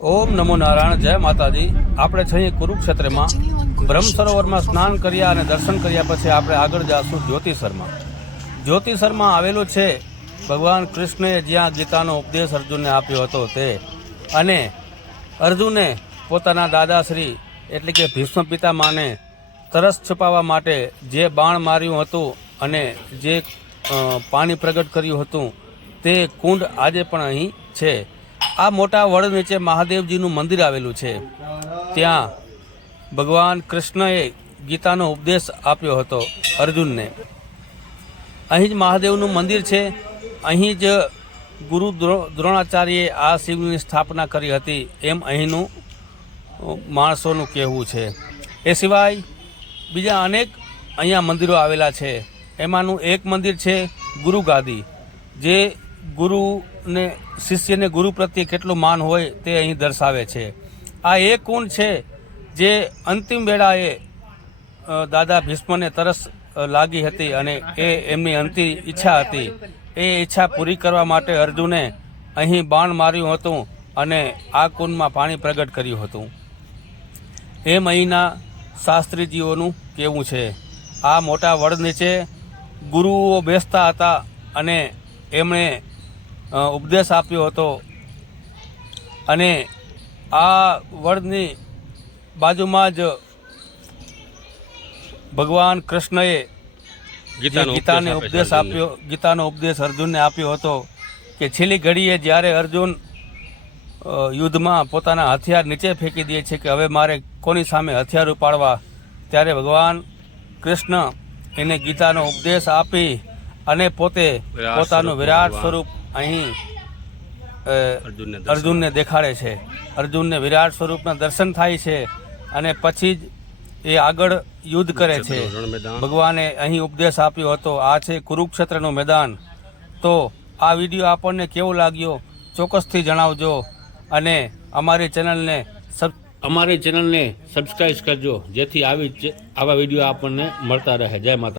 ઓમ નમો નારાયણ. જય માતાજી. આપણે છીએ કુરુક્ષેત્રમાં બ્રહ્મ સરોવરમાં સ્નાન કર્યા અને દર્શન કર્યા પછી આપણે આગળ જઈશું જ્યોતિસરમાં. જ્યોતિસરમાં આવેલું છે ભગવાન કૃષ્ણએ જ્યાં ગીતાનો ઉપદેશ અર્જુનને આપ્યો હતો તે, અને અર્જુને પોતાના દાદાશ્રી એટલે કે ભીષ્મ પિતામાને તરસ છુપાવવા માટે જે બાણ માર્યું હતું અને જે પાણી પ્રગટ કર્યું હતું તે કુંડ આજે પણ અહીં છે. આ મોટા વડ નીચે મહાદેવજીનું મંદિર આવેલું છે. ત્યાં ભગવાન કૃષ્ણએ ગીતાનો ઉપદેશ આપ્યો હતો અર્જુનને. અહીં જ મહાદેવનું મંદિર છે. અહીં જ ગુરુ દ્રોણાચાર્યએ આ શિવની સ્થાપના કરી હતી એમ અહીંનું માણસોનું કહેવું છે. એ સિવાય બીજા અનેક અહીંયા મંદિરો આવેલા છે. એમાંનું એક મંદિર છે ગુરુ ગાદી, જે ગુરુને શિષ્યને ગુરુ પ્રત્યે કેટલું માન હોય તે અહીં દર્શાવે છે. આ એ કુંડ છે જે અંતિમ વેળાએ દાદા ભીષ્મને તરસ લાગી હતી અને એ એમની અંતિમ ઈચ્છા હતી. એ ઈચ્છા પૂરી કરવા માટે અર્જુને અહીં બાણ માર્યું હતું અને આ કુંડમાં પાણી પ્રગટ કર્યું હતું એમ અહીંના શાસ્ત્રીજીઓનું કહેવું છે. આ મોટા વડ નીચે ગુરુઓ બેસતા હતા અને એમણે ઉપદેશ આપ્યો હતો. અને આ વડની બાજુમાં જ ભગવાન કૃષ્ણએ ગીતાનો ઉપદેશ અર્જુનને આપ્યો હતો કે છેલ્લી ઘડીએ જ્યારે અર્જુન યુદ્ધમાં પોતાના હથિયાર નીચે ફેંકી દે છે કે હવે મારે કોની સામે હથિયાર ઉપાડવા, ત્યારે ભગવાન કૃષ્ણ એને ગીતાનો ઉપદેશ આપી અને પોતે પોતાનું વિરાટ સ્વરૂપ અહીં અર્જુનને દેખાડે છે. અર્જુનને વિરાટ સ્વરૂપના દર્શન થાય છે અને પછી જ એ આગળ યુદ્ધ કરે છે. ભગવાને અહીં ઉપદેશ આપ્યો હતો. આ છે કુરુક્ષેત્રનું મેદાન. તો આ વિડીયો આપણને કેવો લાગ્યો ચોક્કસથી જણાવજો અને અમારી ચેનલને સબસ્ક્રાઈબ કરજો, જેથી આવા વિડીયો આપણને મળતા રહે. જય માતા.